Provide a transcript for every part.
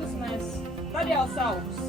das mēs tad jau savus.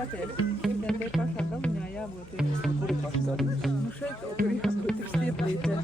skaties, tikai te pašā galiņā jābūt ir. Kur ir pašs galiņš? Nu šeit kaut kur jābūt ir stieplītē.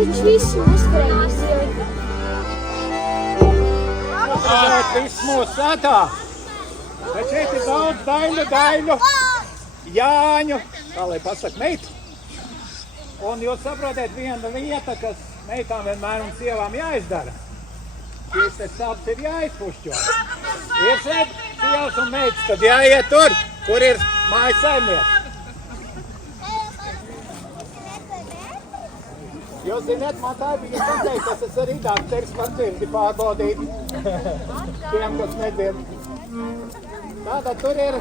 Viņš visu uzskrējis. Viss mūsu sētā. Bet šeit ir daudz daļu, Jāņu, kā lai pasaka, meitu. Un jūs saprotat, viena lieta, kas meitām vienmēr un sievām jāizdara. Šīs te sapes ir jāizpušķo. Ir šeit sievas un meitas, tad jāiet tur, kur ir mājas saimnieks. Jūs zināt, man tā bija pateikt, tas es arī dakteris par dzimdi pārbaudīt. Tiem, kas nedzird. Tātad tur ir...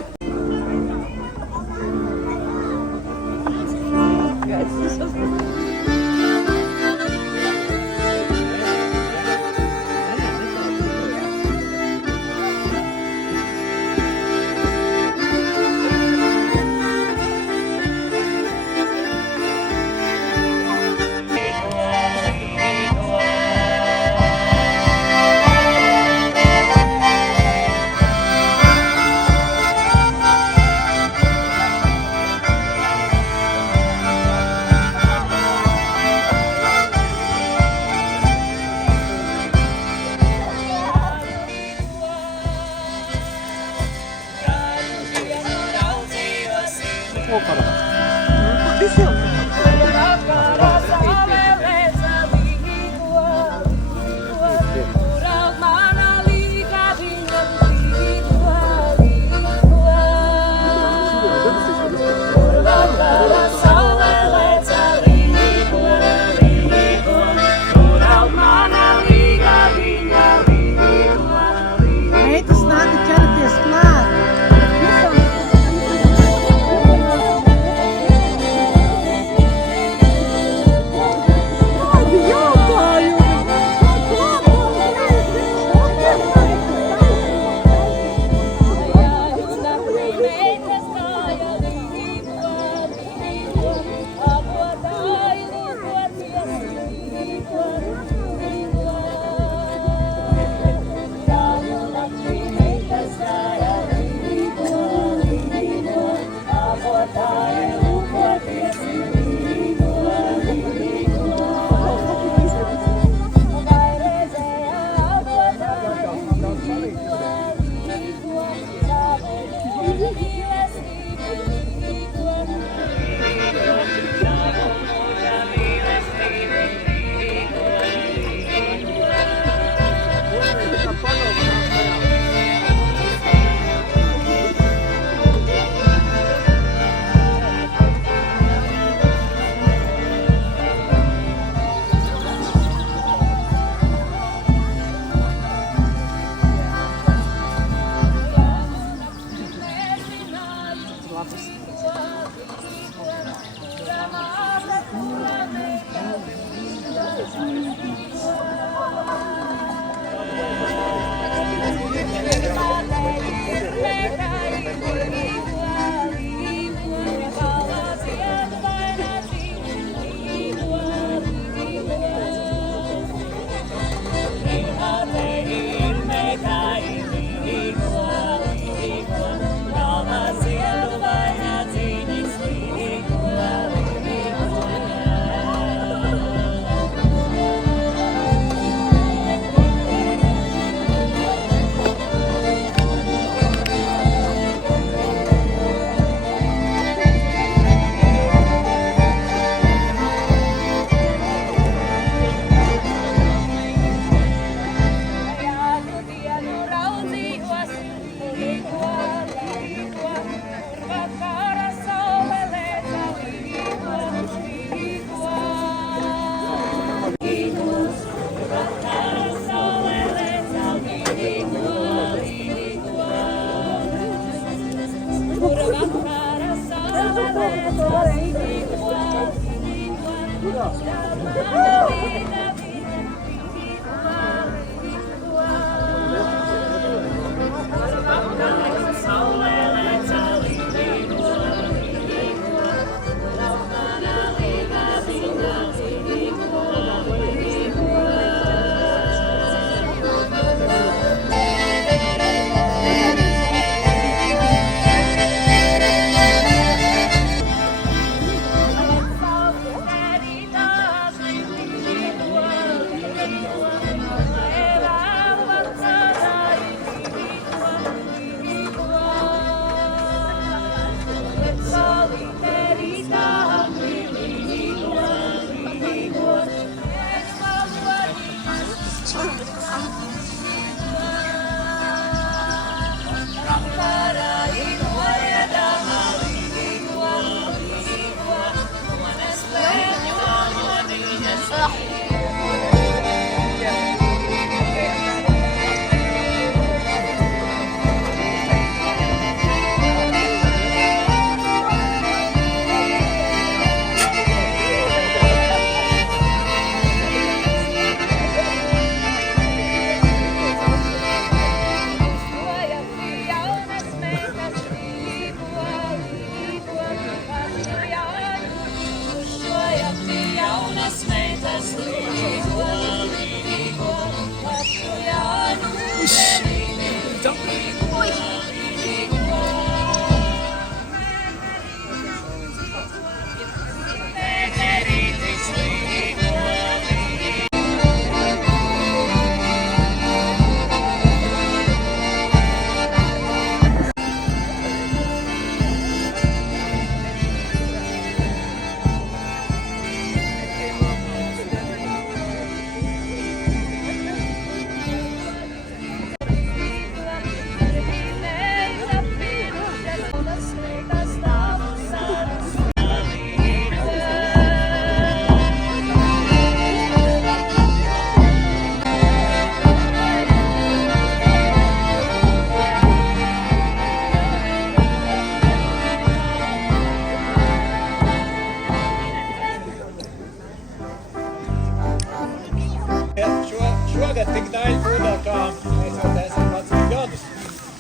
Šogad tik daļa būdā, kā mēs jau esam 11 gadus.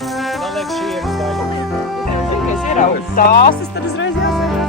Man liekas, šī ir daļa. Kad es ieraugu sāsas, tad uzreiz jāsaka.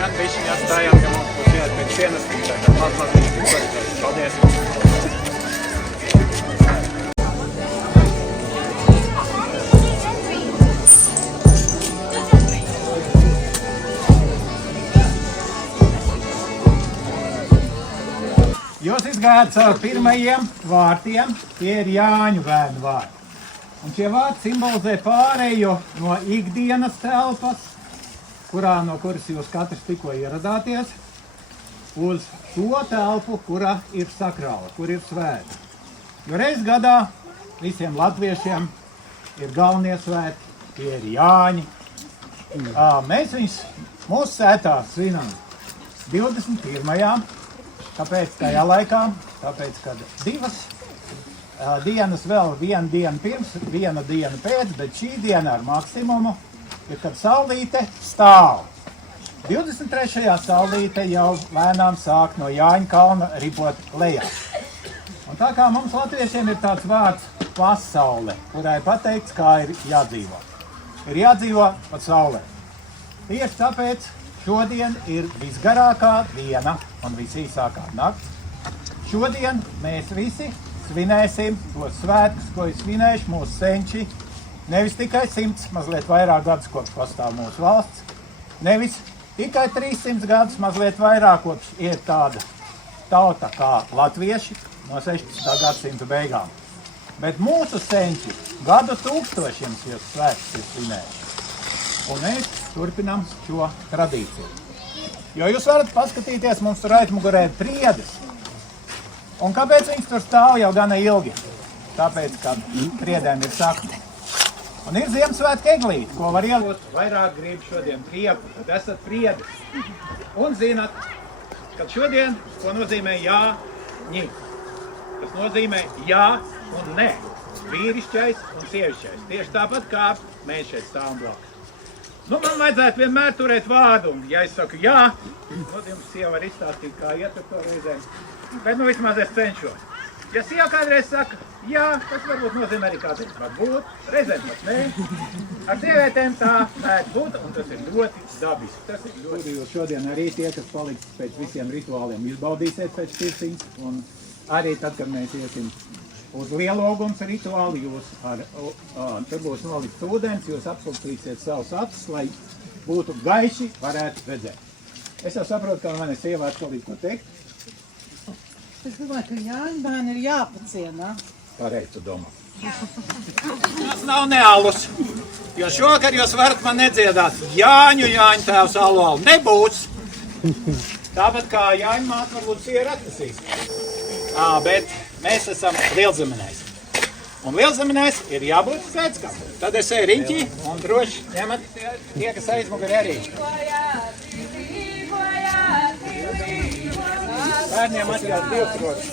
gan bišķiņ atstājām, ka mums būs jāiet pēc sienas, tā kā maz tik. Paldies! Jūs izgājāt caur pirmajiem vārtiem, tie ir Jāņu bērnu vārti. Un šie vārti simbolizē pārējo no ikdienas telpas, no kuras jūs katrs tikko ieradāties, uz to telpu, kura ir sakrāla, kur ir svēta. Jo reiz gadā visiem latviešiem ir galvenie svēti, tie ir Jāņi. Mēs viņus mūsu sētā svinam 21. Kāpēc tajā laikā? Tāpēc, kad divas dienas vēl, viena diena pirms, viena diena pēc, bet šī diena ar maksimumu ir, kad saulīte stāv. 23. saulīte jau lēnām sāk no Jāņa kalna ripot lejā. Un tā kā mums latviešiem ir tāds vārds pasaule, kurai pateikts, kā ir jādzīvo. Ir jādzīvo pa saulē. Tieši tāpēc šodien ir visgarākā diena un visīsākā nakts. Šodien mēs visi svinēsim tos svētkus, ko ir svinējuši mūsu senči. Nevis tikai 100, mazliet vairāk gadus, kopš pastāv mūsu valsts. Nevis tikai 300 gadus, mazliet vairāk, kopš ir tāda tauta kā latvieši no 16. gadsimta beigām. Bet mūsu senči gadu tūkstošiem šos svētkus ir svinējuši. Un mēs turpinām šo tradīciju. Jo jūs varat paskatīties, mums tur aizmugurē ir priedes. Un kāpēc viņas tur stāv jau gana ilgi? Tāpēc, ka priedēm ir sakne. Un ir Ziemassvētku eglīte, ko var ielot. Vairāk grib šodien prieku, kad esat priedes. Un zinat, ka šodien, ko nozīmē jāņi. Tas nozīmē jā un ne. Vīrišķais un sievišķais. Tieši tāpat kā mēs šeit stāvam blakus. Man vajadzētu vienmēr turēt vārdu, un ja es saku jā, jums sieva var izstāstīt, kā iet ar to reizēm, bet vismaz es cenšos. Ja sieva kādreiz saka jā, tas varbūt nozīmē arī kādreiz var būt, reizēm pat nē. Ar sievietēm tā mēdz būt, un tas ir ļoti dabiski. Tas ir ļoti. Jūs šodien arī tie, kas paliks pēc visiem rituāliem, izbaudīsiet pēc pirsiņas, un arī tad, kad mēs iesim uz lielogums rituāli, tur būs nolikts ūdens, jūs apsulcīsiet savus acis, lai būtu gaiši, varētu redzēt. Es jau saprotu, ka manis sieva atkal ir ko teikt. Es domāju, ka Jāņu bērni ir jāpacienā. Pareizi tu domā. Tas nav nealus, jo šokar jūs varat man nedziedāt Jāņu tēvs alu. Nebūs. Tāpat kā Jāņu māte varbūt siera atnesīs. Bet mēs esam Lielzemenēs. Un Lielzemenēs ir jābūt svētkam. Tad es eju riņķī un droši ņemat tie, kas aizmuguri arī. Bērniem atļaut divas rokas.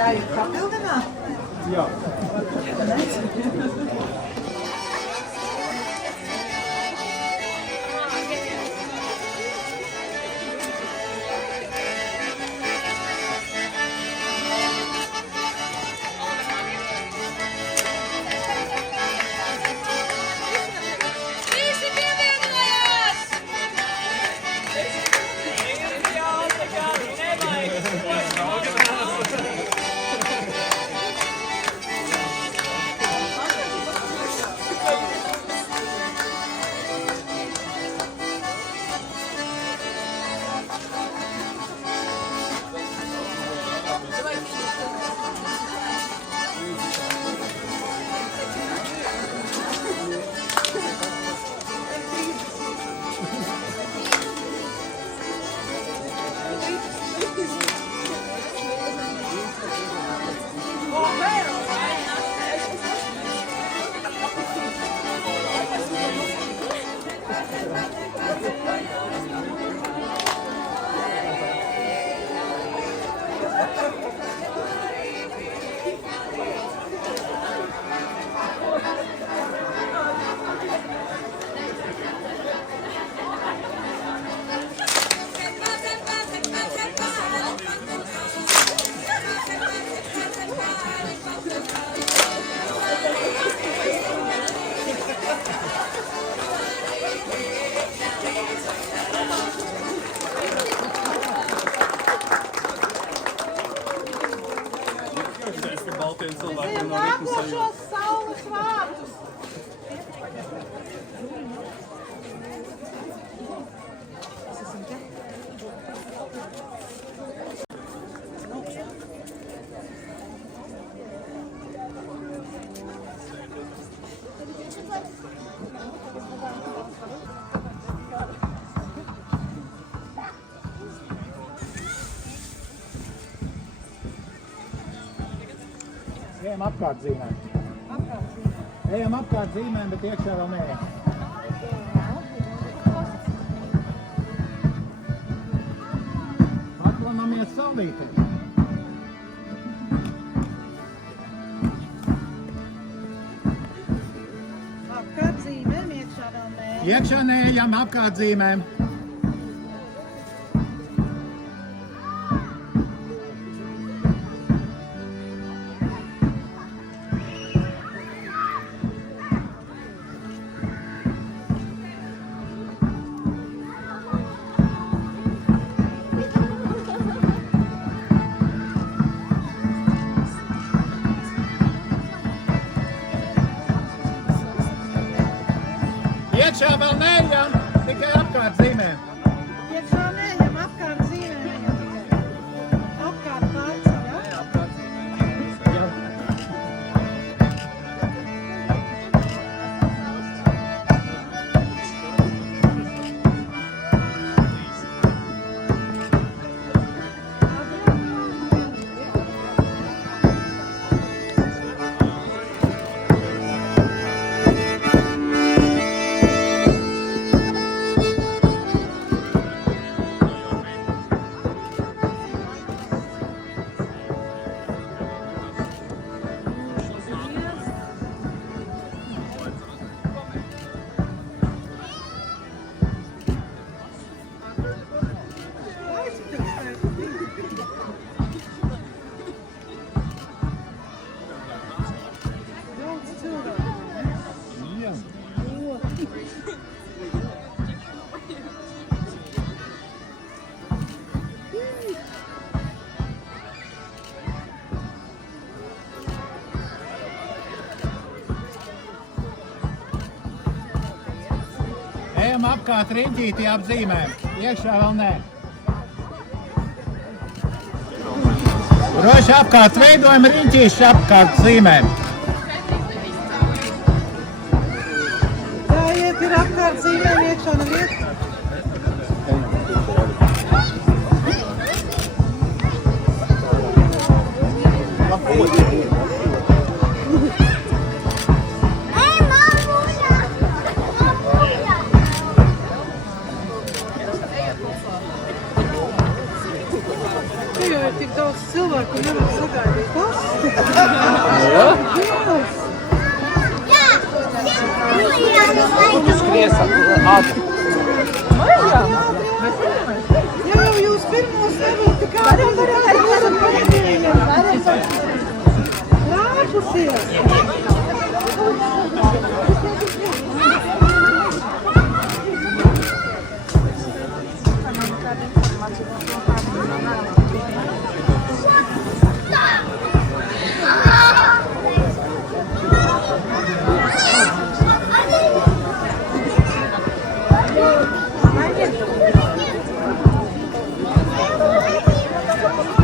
Jāiet papildināt? Jā. īsti baltiem cilvēkiem no ritmu sajūta. saules vārdus. Ejam apkārt zīmēm. Ejam apkārt zīmēm, bet iekšā vēl neejam. Paklanamies saulītē. Apkārt zīmēm, iekšā vēl nē. Iekšā neejam apkārt zīmēm. Iekšā vēl neejam, tikai apkārt zīmēm. Iekšā neejam, apkārt zīmēm ejam tikai. Apkārt pārcam, ja? Ejam apkārt riņķīti ap zīmēm. Iekšā vēl nē. Droši apkārt veidojam riņķīši apkārt zīmēm. Jāiet ir apkārt zīmēm, iekšā nav iet. Tu jau ir tik daudz cilvēku, nevar sagaidīt. Ja jau jūs pirmos nevarat, tad kādam varam pēdējiem. Lāpusies. Thank you.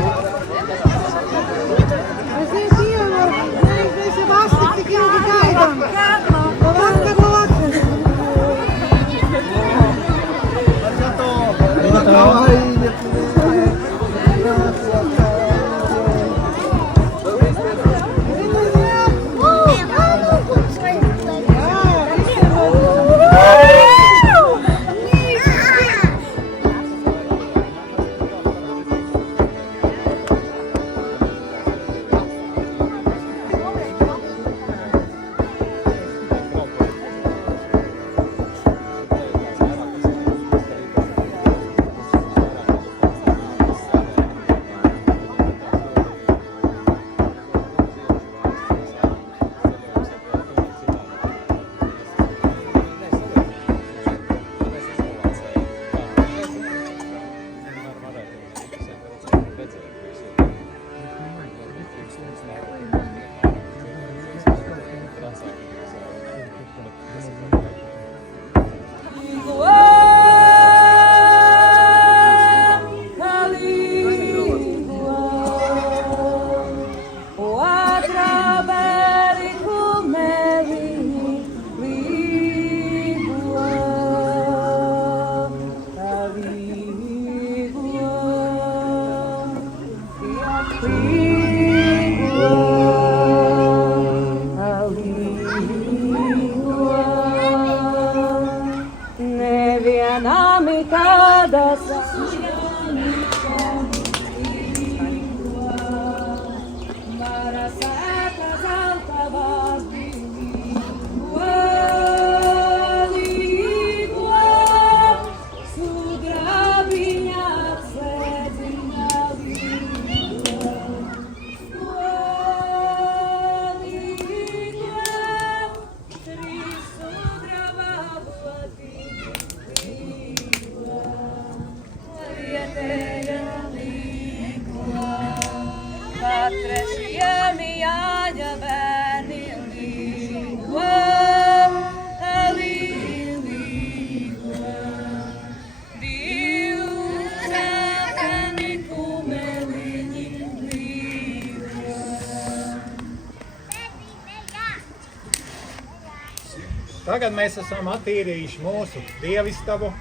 Tagad mēs esam attīrījuši mūsu dievistabu.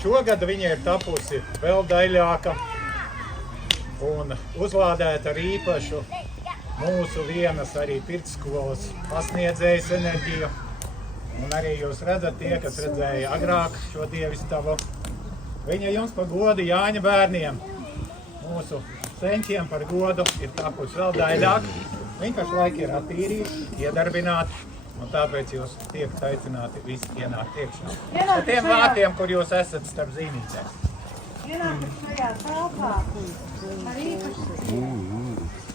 Šogad viņa ir tapusi vēl daļāka un uzlādēta ar īpašu mūsu vienas arī pirtsskolas pasniedzējas enerģiju. Un arī jūs redzat tie, kas redzēja agrāk šo dievistabu. Viņa jums par godu Jāņa bērniem, mūsu senčiem par godu ir tapusi vēl daļāk. Viņi pašlaik ir attīrīti, iedarbināti, un tāpēc jūs tiekat aicināti visi ienākt iekšā. Ar tiem vārtiem, kur jūs esat starp zīmītēm. Ienākat šajā telpā ar īpaši,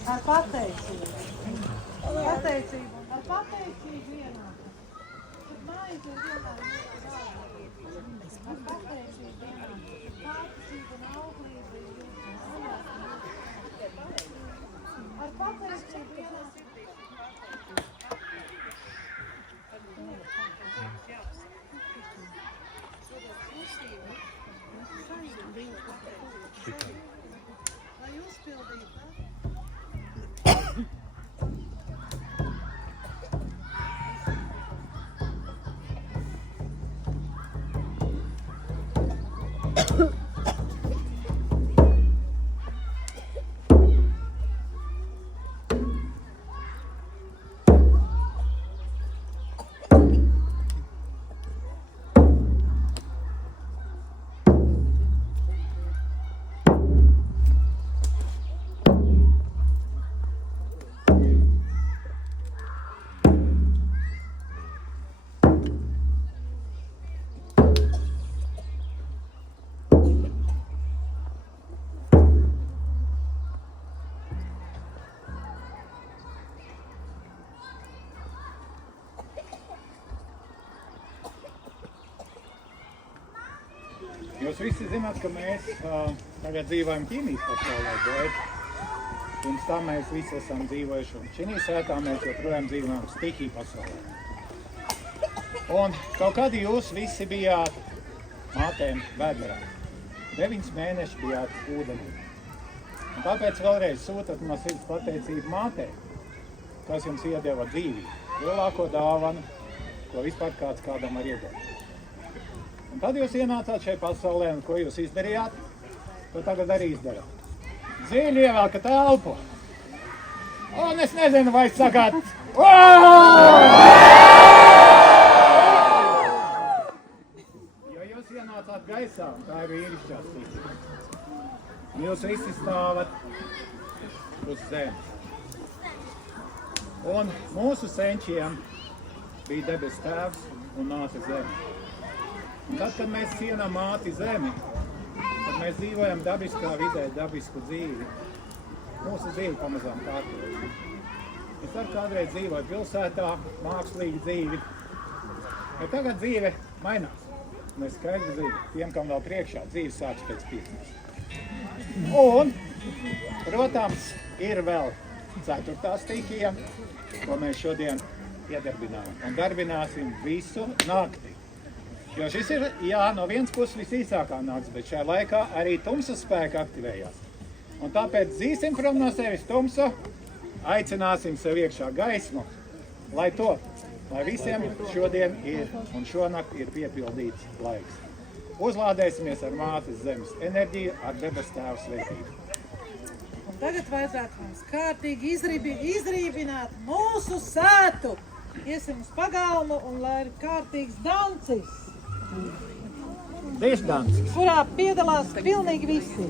ar pateicību. Pateicību un ar pateicību ienākat. Tad mājas ir vienā ar pateicību ienākat. Pateicību un auglību ir ar pateicību ienākat. Lai uzpildītu. Jūs visi zināt, ka mēs tagad dzīvojam ķīmijas pasaulē, bet pirms tam mēs visi esam dzīvojuši. Un šī sētā mēs joprojām dzīvojam stihiju pasaulē. Un kaut kādi jūs visi bijāt mātēm vēderā. 9 mēneši bijāt ūdenī. Un tāpēc vēlreiz sūtat no sirds pateicību mātē, kas jums iedeva dzīvību. Lielāko dāvanu, ko vispār kāds kādam var iedot. Un tad jūs ienācāt šai pasaulē, un ko jūs izdarījāt, to tagad arī izdarāt. Dziļi ievelkat elpu. Un es nezinu, vai sakāt, jo jūs ienācāt gaisā, un tā ir vīrišķā stība. Jūs visi stāvat uz zemes. Un mūsu senčiem bija debes tēvs un māte zeme. Un tad, kad mēs cienām māti zemi, tad mēs dzīvojam dabiskā vidē, dabisku dzīvi. Mūsu dzīve pamazām kārtojas. Es arī kādreiz dzīvoju pilsētā, mākslīgi dzīvi, bet tagad dzīve mainās. Mēs skaidri zinām, tiem, kam vēl priekšā, dzīve sāks pēc pirmās. Un, protams, ir vēl 4. stihija, ko mēs šodien iedarbinām un darbināsim visu nakti. Jo šis ir, no vienas puses visīsākā nakts, bet šajā laikā arī tumsas spēka aktivējās. Un tāpēc dzīsim prom no sevis tumsu, aicināsim sev iekšā gaismu, lai visiem šodien ir un šonakt ir piepildīts laiks. Uzlādēsimies ar mātes zemes enerģiju, ar debes tēva svētību. Un tagad vajadzētu mums kārtīgi izrībināt mūsu sētu. Iesim uz pagalmu un lai ir kārtīgs dancis. Diždancis. Kurā piedalās pilnīgi visi.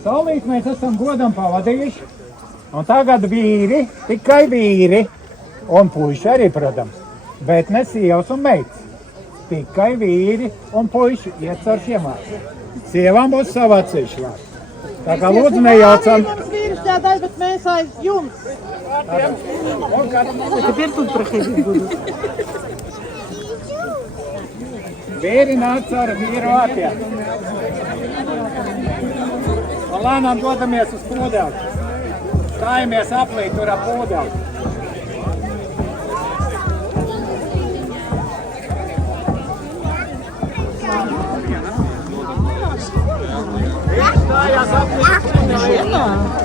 Saulīt mēs esam godam pavadījuši, un tagad vīri, tikai vīri, un puiši arī, protams, bet ne sievas un meitas. Tikai vīri un puiši iet caur šiemās. Sievām būs sava atsevišķi. Tā kā lūdzu nejaucam. Mums vīrs tādai, bet mēs aiz jums. Теперь тут проходить будут. Vīri nāk caur vīru ātiem. Un lēnām dodamies uz pūdeli. Stājamies aplīt tur ap pūdeli. Stājās aplīt pūdeli.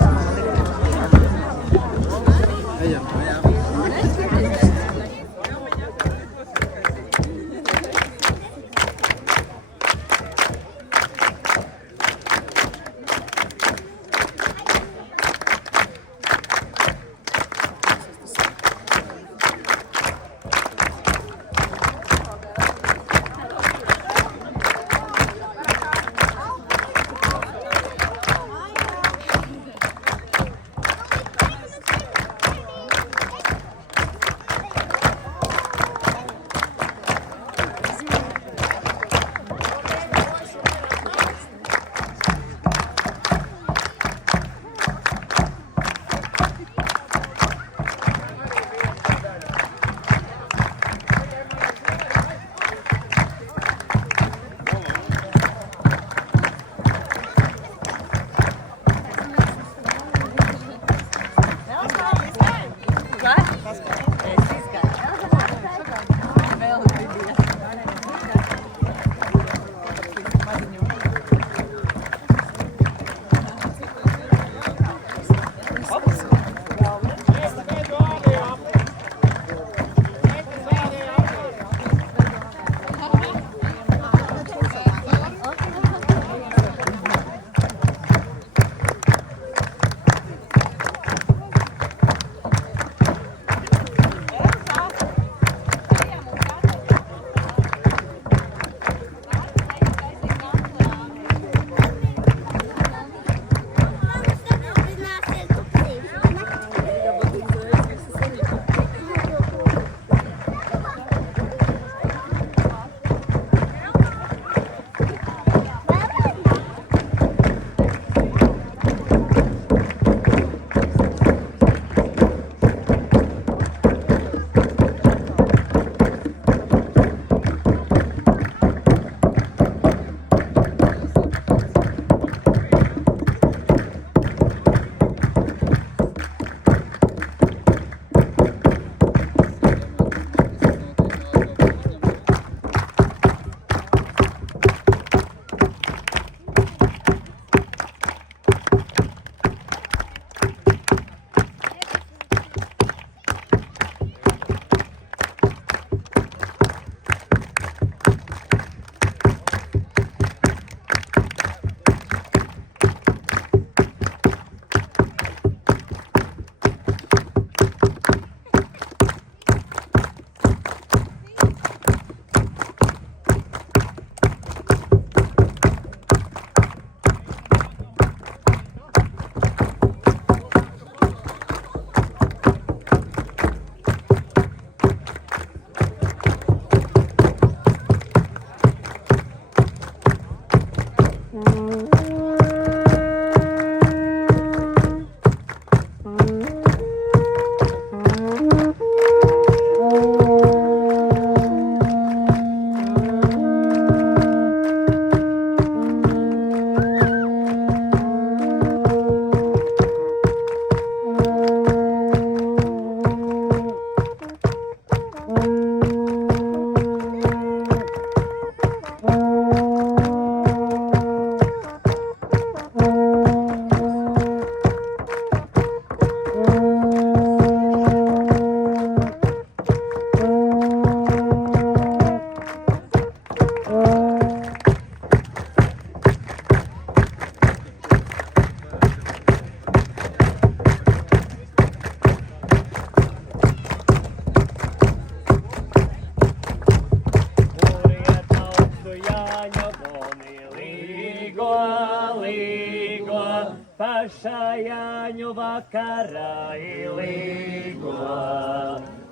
pašā Jāņu vakarā ilīgo,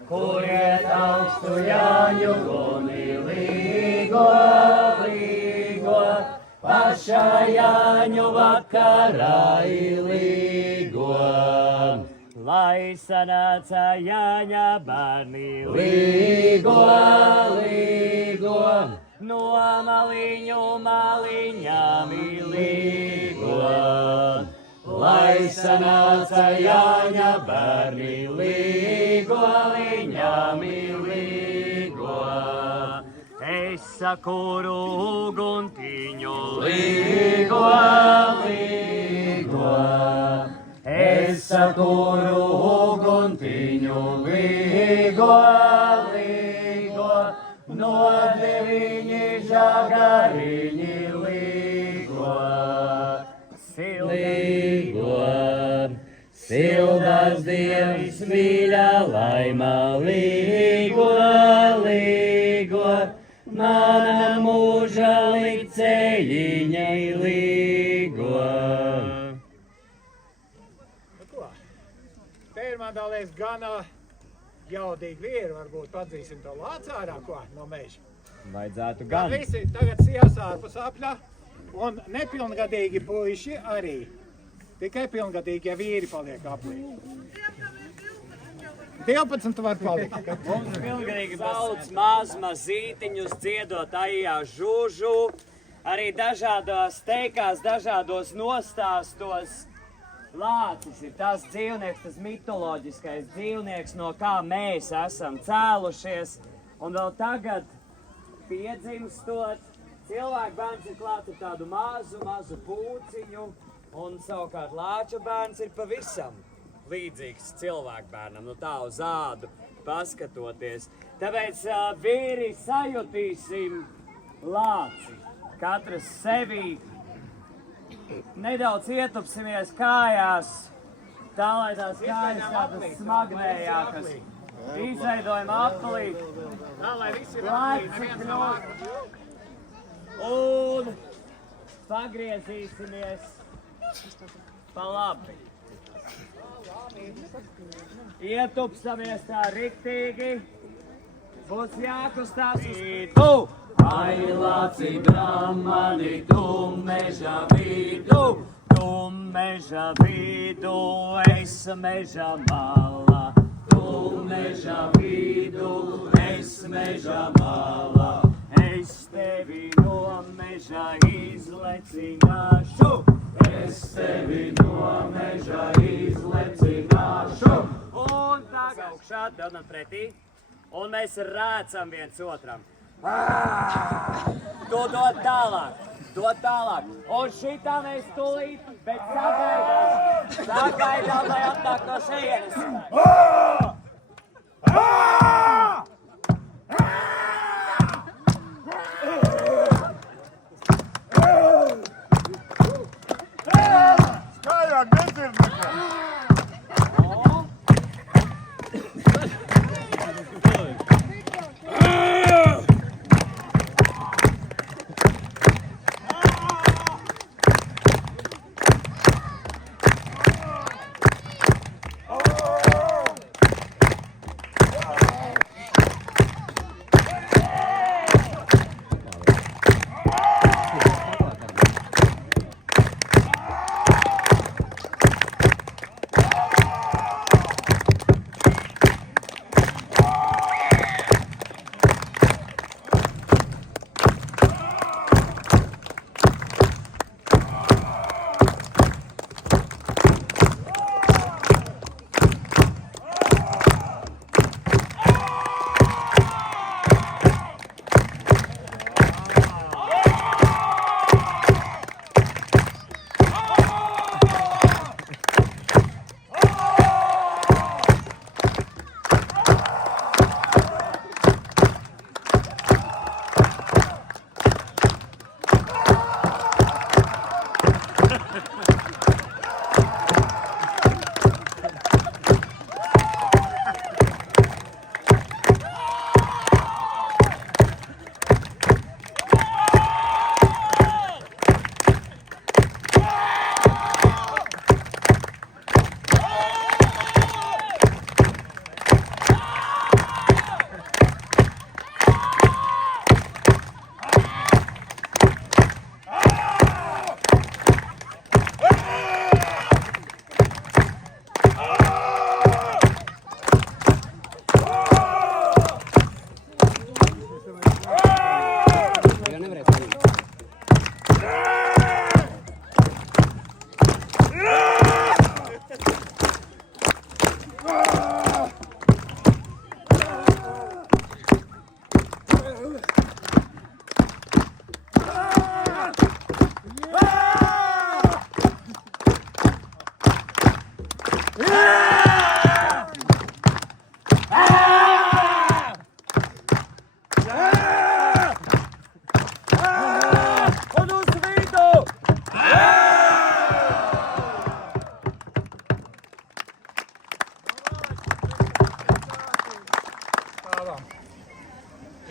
kur iet augstu Jāņu guni līgo, līgo, pašā Jāņu vakarā ilīgo. Lai sanāca Jāņa bērni līgo, līgo, no maliņu maliņām līgo. Lai sanāca Jāņa bērni līgo, liņām līgo. Es sakuru uguntiņu līgo, līgo. Es sakuru uguntiņu līgo, līgo, no deviņi žagariņi līgo, līgo. Sildas Dievis mīļa laima līgo, līgo, mana mūža licējiņai līgo. Man liekas, gan jaudīgi vīri, varbūt padzīsim to lācārā, ko no meža. Vajadzētu gan. Tad visi tagad sievas ārpus apļa, un nepilngadīgi puiši arī. Tikai pilngadīgie vīri paliek aplī. 12 var palikt. Mums pilngadīgi sauc mazītiņus dziedot aijā žūžu, arī dažādās teikās, dažādos nostāstos. Lācis ir tas dzīvnieks, tas mitoloģiskais dzīvnieks, no kā mēs esam cēlušies. Un vēl tagad, piedzimstot, cilvēku bērns ir klāt ar tādu mazu pūciņu, un savukārt lāču bērns ir pavisam līdzīgs cilvēku bērnam, nu tā uz ādu paskatoties. Tāpēc vīri sajutīsim lāci, katrs sevī. Nedaudz ietupsimies kājās, tā lai tās kājas tādas smagnējākas. Izveidojam aplī, laici kļūt, un pagriezīsimies pa labi. Ietupsamies tā riktīgi, būs jākustās uz vidū. Ai, lāci, bramani, tu meža vidū, es meža malā. Tu meža vidū, es meža malā. Es tevi no meža izlecināšu. Es tevi no meža izlecināšu. Un tagad augšā, dodam pretī, un mēs rācam viens otram. To dod tālāk, un šitā mēs tūlīt, bet sagaidām, lai atnāk no šejienes. Skaļāk nedzird nekā.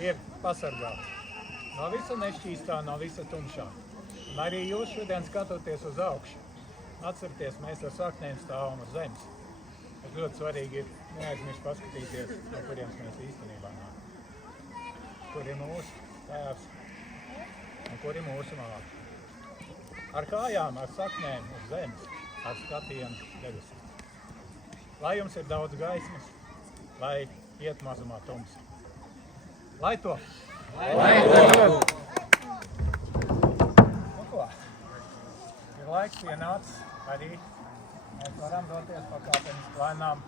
ir pasargāti no visa nešķīstā, no visa tumšā. Un arī jūs šodien skatoties uz augšu, atcerieties, mēs ar saknēm stāvam uz zemes. Bet ļoti svarīgi ir neaizmirst paskatīties, no kurienes mēs īstenībā nākam. Kur ir mūsu tēvs un kur ir mūsu māte. Ar kājām, ar saknēm uz zemes, ar skatienu debesīs. Lai jums ir daudz gaismas, lai iet mazumā tumsa. Lai to! Nu ko, ir laiks pienācis arī. Mēs varam doties pakāpeniski lēnām.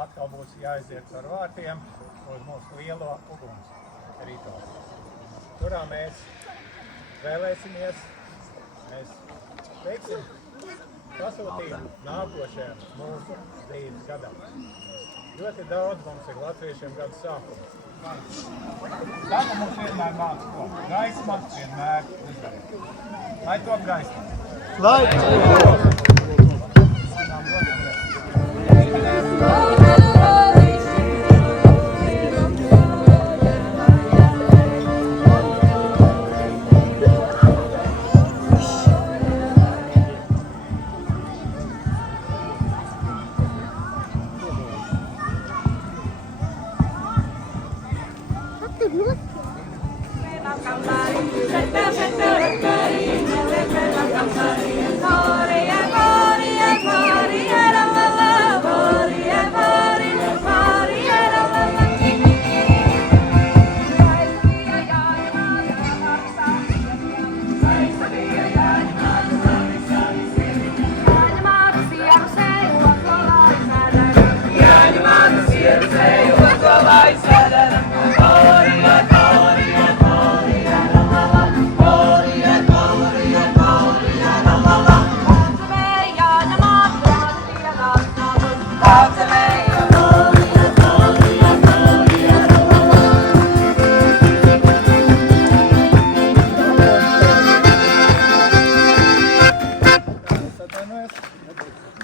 Atkal būs jāaiziet ar vārtiem uz mūsu lielo uguns rituālu, kurā mēs vēlēsimies, mēs veiksim pasūtījumu nākošajam mūsu dzīves gadam. Ļoti daudz mums ir latviešiem gadu sākumu. Sāka mums vienmēr māca ko? Gaisma vienmēr uzvarēs. Lai top gaisma! Lai top!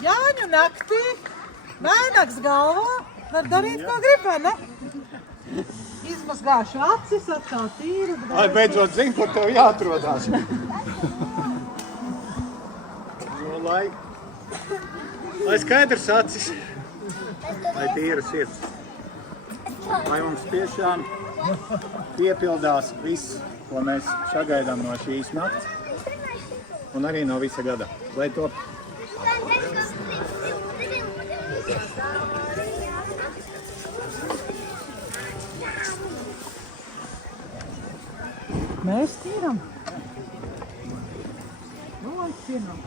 Jāņu naktī, vēnaks galvā, var darīt, ko grib, vai ne? Izmazgāšu acis, atkal tīru. Lai beidzot zinu, kur tev jāatrodās. Lai skaidrs acis, lai tīra sirds. Lai mums tiešām piepildās viss, ko mēs sagaidām no šīs nakts un arī no visa gada. Lai to Mēs tīram. Nocinam.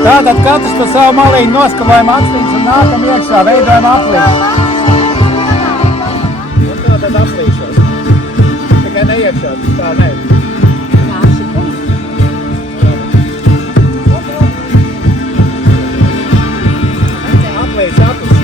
Tātad katrs pa savu malīņu noskavojam atstīns un nākam iekšā, veidojam aplīšos. Un tātad aplīšos. Tikai neiekšā, tā ne. Aplīš, aplīš.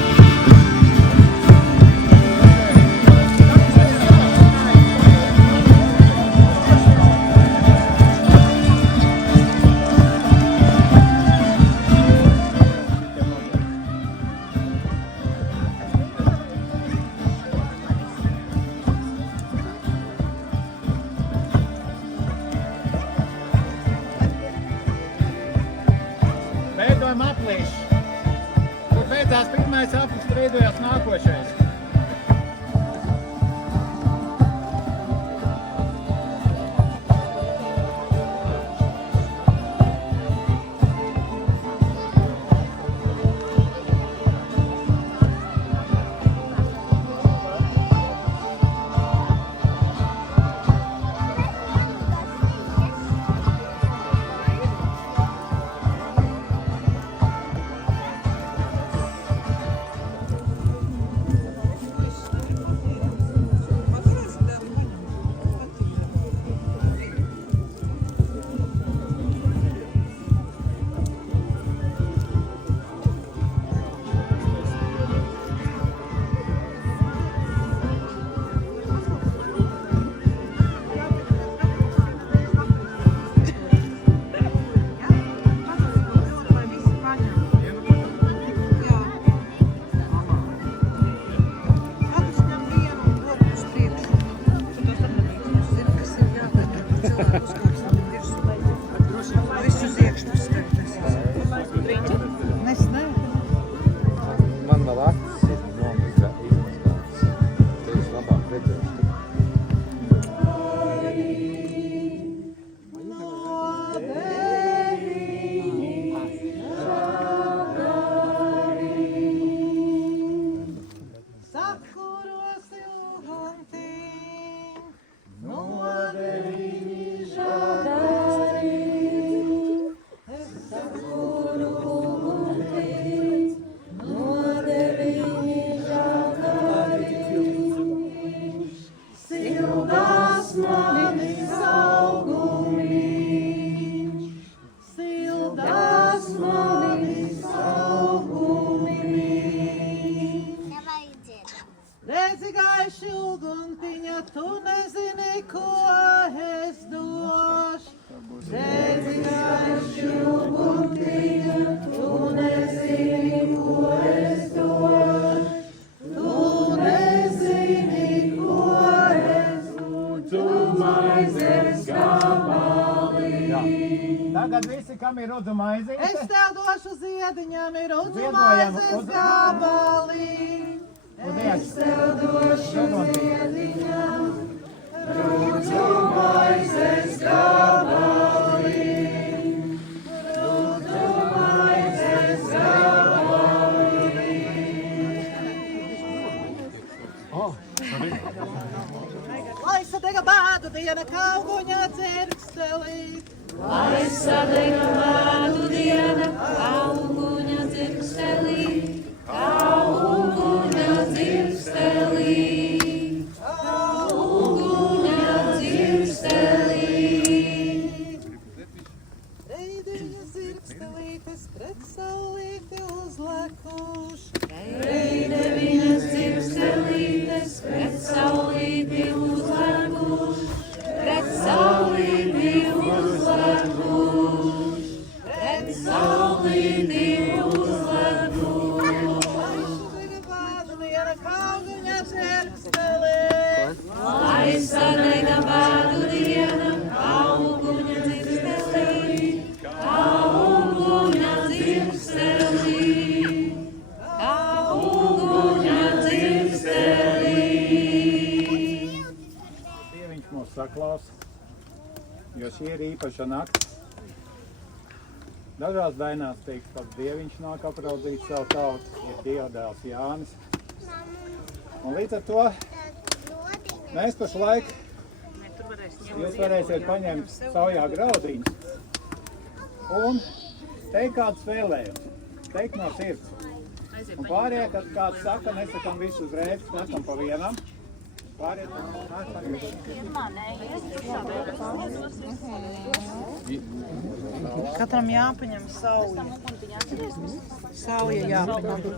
Veidojam aplīšu. Kur beidzās pirmais aplis, veidojās nākošais. manis augumiņš, sildās manis augumiņš. Redzi gaiši uguntiņa, tu nezini, ko es došu. Redzi gaiši uguntiņa, tu nezini, ko es došu. Tu nezini, ko es došu. Maizes gabalī. Tagad visi, kam ir rudzu maizīte? Es tev došu ziediņam, ir rudzu maizes gabalī. Es tev došu ziediņam, rudzu maizes gabalī. Rudzu maizes gabalī. Lai sadega bādu diena kauguņa dzirkstelī. Lai sadega bādu diena kauguņa dzirkstelī. Kauguņa dzirkstelī. Kauguņa dzirkstelī. Reidiņa dzirkstelītes pret saulīti uzlekuši. Reideviņas dzirkstelītes pret saulīti uzlekuši. Pret saulīti uzlekuši. Pret saulīti uzlekuši. Lai sadega bādu diena kauguņa dzirkstelī. Kauguņa dzirkstelī. Kauguņa dzirkstelī. Dieviņš mūs saklaus, jo šī ir īpaša nakts. Dažās dainās teiks, pats Dieviņš nāk apraudzīt savu tautu, ir Dievdēls Jānis. Un līdz ar to mēs pašlaik jūs varēsiet paņemt saujā graudiņus un teikt kādus vēlējumus, teikt no sirds. Un pārējie, kad kāds saka, nesakam visu uzreiz, sakam pa vienam. Pārējie, Katram jāpaņem sauja. Sauja jāpaņem.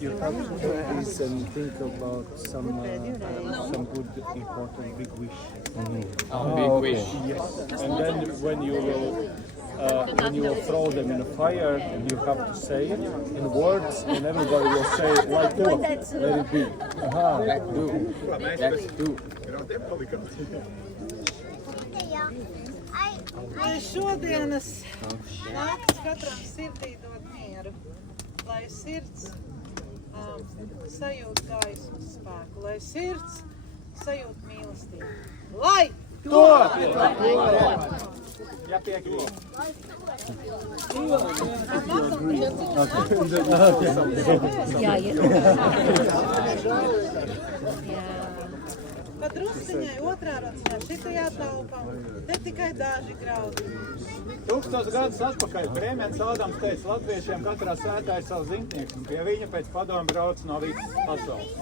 You have to please think about some good, important, big wish. Big wish. Yes. And then when you will throw them in a fire, you have to say it in words, and everybody will say like do. Let it be. Let's do. Lai šodienas nakts katram sirdī dod mieru, lai sirds sajūt gaismas spēku, lai sirds sajūt mīlestību. Lai to! ja piekrīt. Pat drusciņai otrā rociņā šitajā telpā, te tikai daži graudi. 1000 gadus atpakaļ Brēmens Ādams teica, latviešiem katrā svētā ir savs zintnieks, un pie viņa pēc padomu brauc no visas pasaules.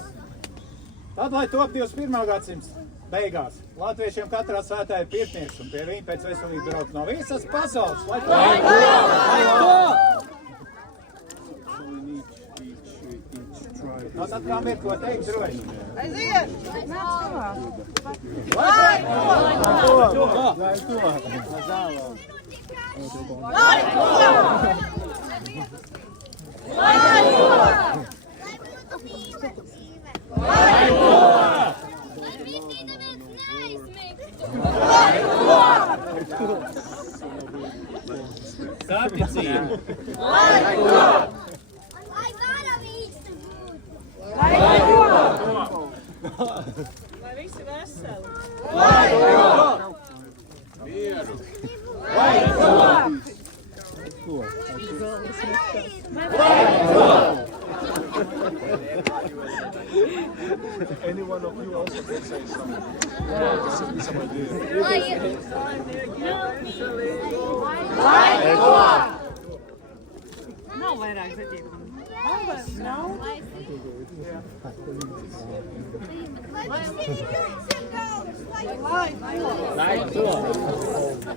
Tad, lai top 21. gadsimts beigās, latviešiem katrā svētā ir pirtnieks, un pie viņa pēc veselības brauc no visas pasaules. Lai to! No tad kā ir ko teikt droši? Aiziet! Saticība. Lai visi veseli. Any one of you also can say something. Some idea. Nav vairāk zaķību. Like to.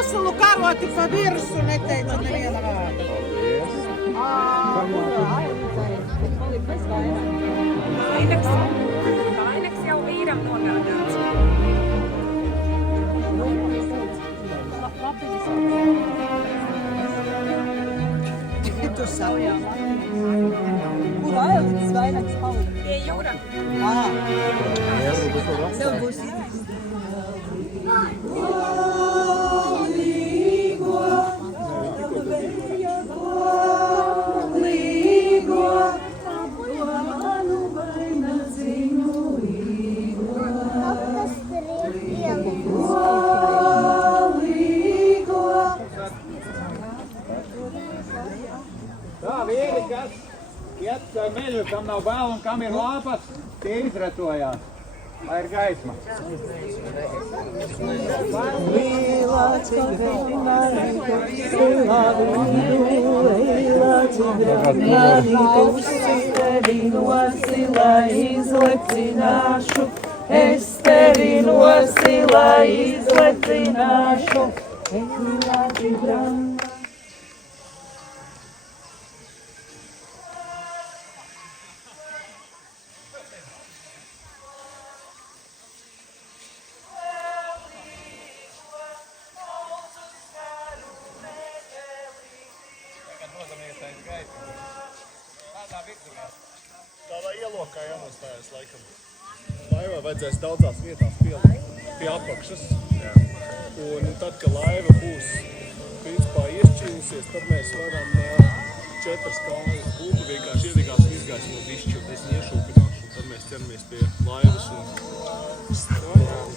veselu karoti pa virsmu, neteicu neviena vārda. Vainags jau vīram nogādāts. Tu savu. Kur ailītas vainags paliek? Pie jūra. Tev būs Tā vīri, kas iet mežu, kam nav vēl un kam ir lāpas, tie izretojās. Lai ir gaisma. Es tevi nosila izlecināšu. Tādā ielokā jānostājas laikam. Laivā vajadzēs daudzās vietās pielikt pie apakšas. Un tad, kad laiva būs principā iešķīlusies, tad mēs varam 4 kājas bumbu vienkārši iedegās un izgaismot bišķi, un es iešūpināšu. Un tad mēs ķeramies pie laivas un strājām.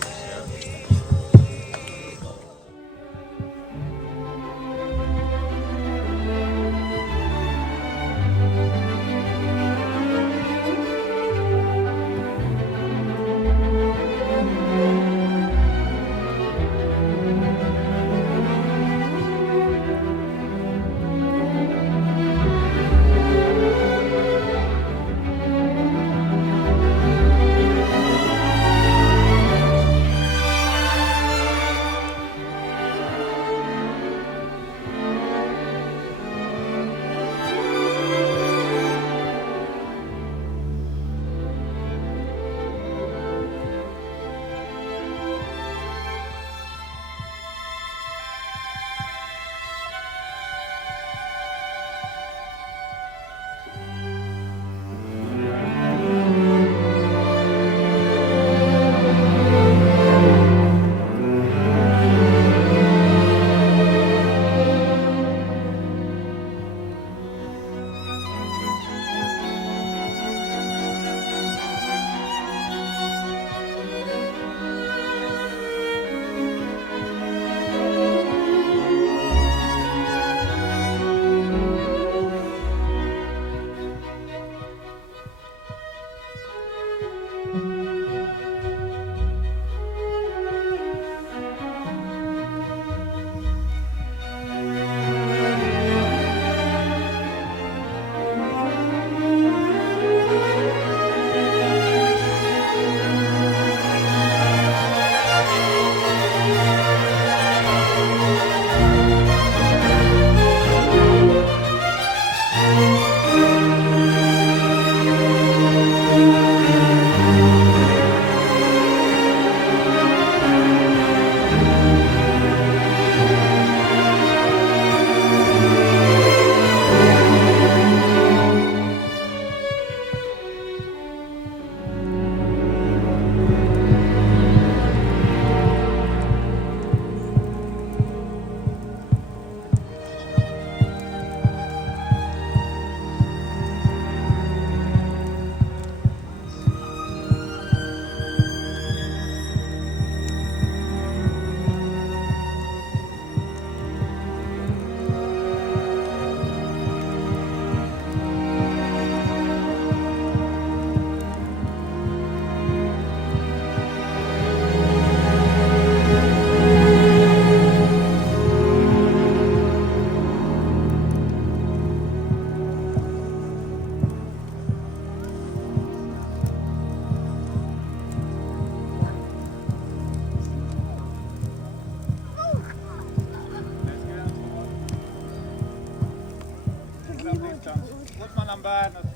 Uzmanam bērnus.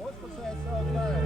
Uzpusēt savu tēvu.